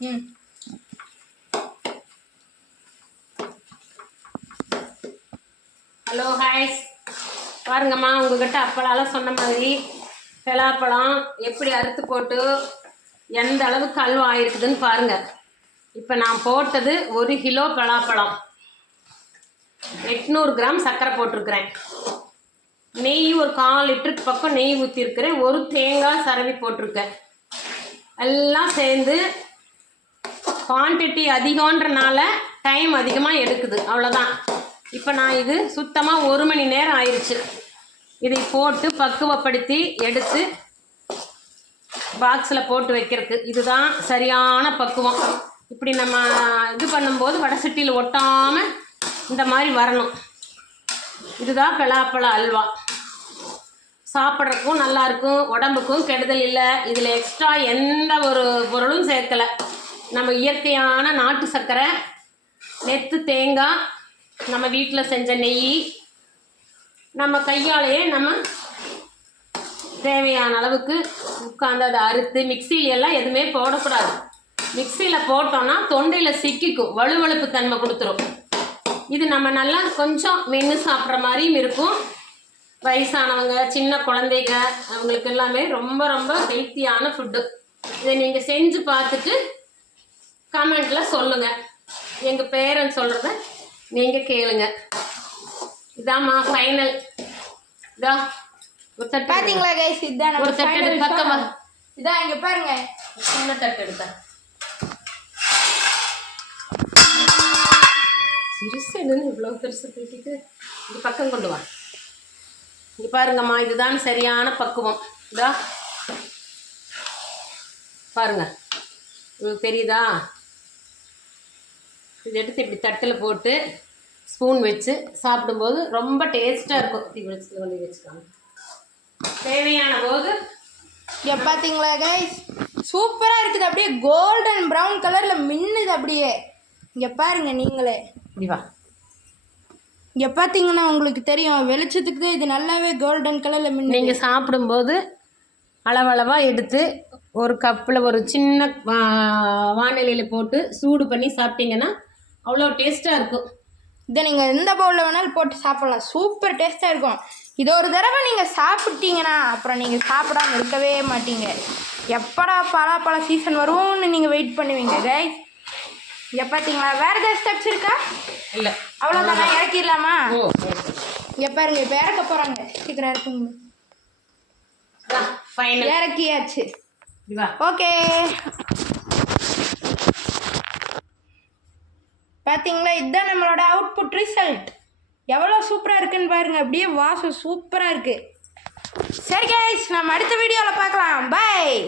Hello ஹாய்ஸ், பாருங்கம்மா, உங்ககிட்ட அப்பளாலாம் சொன்ன மாதிரி பலாப்பழம் எப்படி அறுத்து போட்டு எந்த அளவுக்கு அல்வா ஆயிருக்குதுன்னு பாருங்கள். இப்போ நான் போட்டது 1 கிலோ பலாப்பழம், 800 கிராம் சர்க்கரை போட்டிருக்கிறேன், நெய் ஒரு 1/4 லிட்டருக்கு பக்கம் நெய் ஊற்றிருக்கிறேன், ஒரு தேங்காய் சரவி போட்டிருக்கேன். எல்லாம் சேர்ந்து குவான்டிட்டி அதிகன்றனால டைம் அதிகமாக எடுக்குது, அவ்வளோதான். இப்போ நான் இது சுத்தமாக 1 மணி நேரம் ஆயிடுச்சு. இதை போட்டு பக்குவப்படுத்தி எடுத்து பாக்ஸில் போட்டு வைக்கிறதுக்கு இதுதான் சரியான பக்குவம். இப்படி நம்ம இது பண்ணும்போது வடை சட்டியில் ஒட்டாமல் இந்த மாதிரி வரணும். இதுதான் பலாப்பழ அல்வா. சாப்பிட்றதுக்கும் நல்லாயிருக்கும், உடம்புக்கும் கெடுதல் இல்லை. இதில் எக்ஸ்ட்ரா எந்த ஒரு பொருளும் சேர்க்கலை. நம்ம இயற்கையான நாட்டு சர்க்கரை, நெத்து தேங்காய், நம்ம வீட்டில் செஞ்ச நெய், நம்ம கையாலேயே நம்ம தேவையான அளவுக்கு உட்காந்து அதை அறுத்து மிக்சியில எல்லாம் எதுவுமே போடக்கூடாது. மிக்சியில் போட்டோன்னா தொண்டையில் சிக்கிக்கும், வலுவழுப்பு தன்மை கொடுத்துரும். இது நம்ம நல்லா கொஞ்சம் மென்று சாப்பிட்ற மாதிரியும் இருக்கும். வயசானவங்க, சின்ன குழந்தைங்க, அவங்களுக்கு எல்லாமே ரொம்ப ரொம்ப ஹெல்த்தியான ஃபுட்டு. இதை நீங்கள் செஞ்சு பார்த்துட்டு கமெண்ட்டில் சொல்லுங்கள். எங்கள் பேரன் சொல்கிறத நீங்கள் கேளுங்க. இதாம்மா ஃபைனல். இதா ஒரு தட்டு பார்த்தீங்களா கைஸ், இதான் ஒரு தட்டு பக்கமா இதான் இங்கே பாருங்க. சின்ன தட்டு எடுத்தேன், சிறுசு என்னன்னு இவ்வளோ பெருசு தூக்கிட்டு இது பக்கம் கொண்டு வா. இங்கே பாருங்கம்மா, இதுதான் சரியான பக்குவம். இதா பாருங்க, உங்களுக்கு தெரியுதா? இது எடுத்து இப்படி தட்டில் போட்டு ஸ்பூன் வச்சு சாப்பிடும்போது ரொம்ப டேஸ்ட்டாக இருக்கும். கொண்டு வச்சுக்காங்க. தேவையான போது இங்கே பார்த்தீங்களா கைஸ், சூப்பராக இருக்குது. அப்படியே கோல்டன் ப்ரௌன் கலரில் மின்னுது அப்படியே. இங்கே பாருங்க நீங்களே, இப்படி வா. இங்கே பார்த்தீங்கன்னா உங்களுக்கு தெரியும், வெளிச்சத்துக்கு இது நல்லாவே கோல்டன் கலரில் மின்னு. நீங்கள் சாப்பிடும்போது அளவளவாக எடுத்து ஒரு கப்பில் ஒரு சின்ன வானிலையில் போட்டு சூடு பண்ணி சாப்பிட்டீங்கன்னா அவ்வளோ டேஸ்ட்டாக இருக்கும். இதை நீங்கள் எந்த பவுலில் வேணாலும் போட்டு சாப்பிட்லாம், சூப்பர் டேஸ்ட்டாக இருக்கும். இது ஒரு தடவை நீங்கள் சாப்பிட்டீங்கன்னா அப்புறம் நீங்கள் சாப்பிடாமல் இருக்கவே மாட்டீங்க. எப்படா பலாப்பழ சீசன் வரும்னு நீங்கள் வெயிட் பண்ணுவீங்க கைஸ். இங்கே பார்த்தீங்களா, வேறு ஏதாவது ஸ்டெப்ஸ் இருக்கா? இல்லை, அவ்வளோதானா? இறக்கிடலாமா? இங்கே பாருங்க, இப்போ இறக்க போகிறாங்க, சீக்கிரம் இருக்குங்க. இறக்கியாச்சு. ஓகே, பார்த்தீங்களா, இதுதான் நம்மளோட அவுட்புட் ரிசல்ட். எவ்வளோ சூப்பராக இருக்குன்னு பாருங்கள், அப்படியே வாசம் சூப்பராக இருக்குது. சரி கைஸ், நம்ம அடுத்த வீடியோவில் பார்க்கலாம். பை.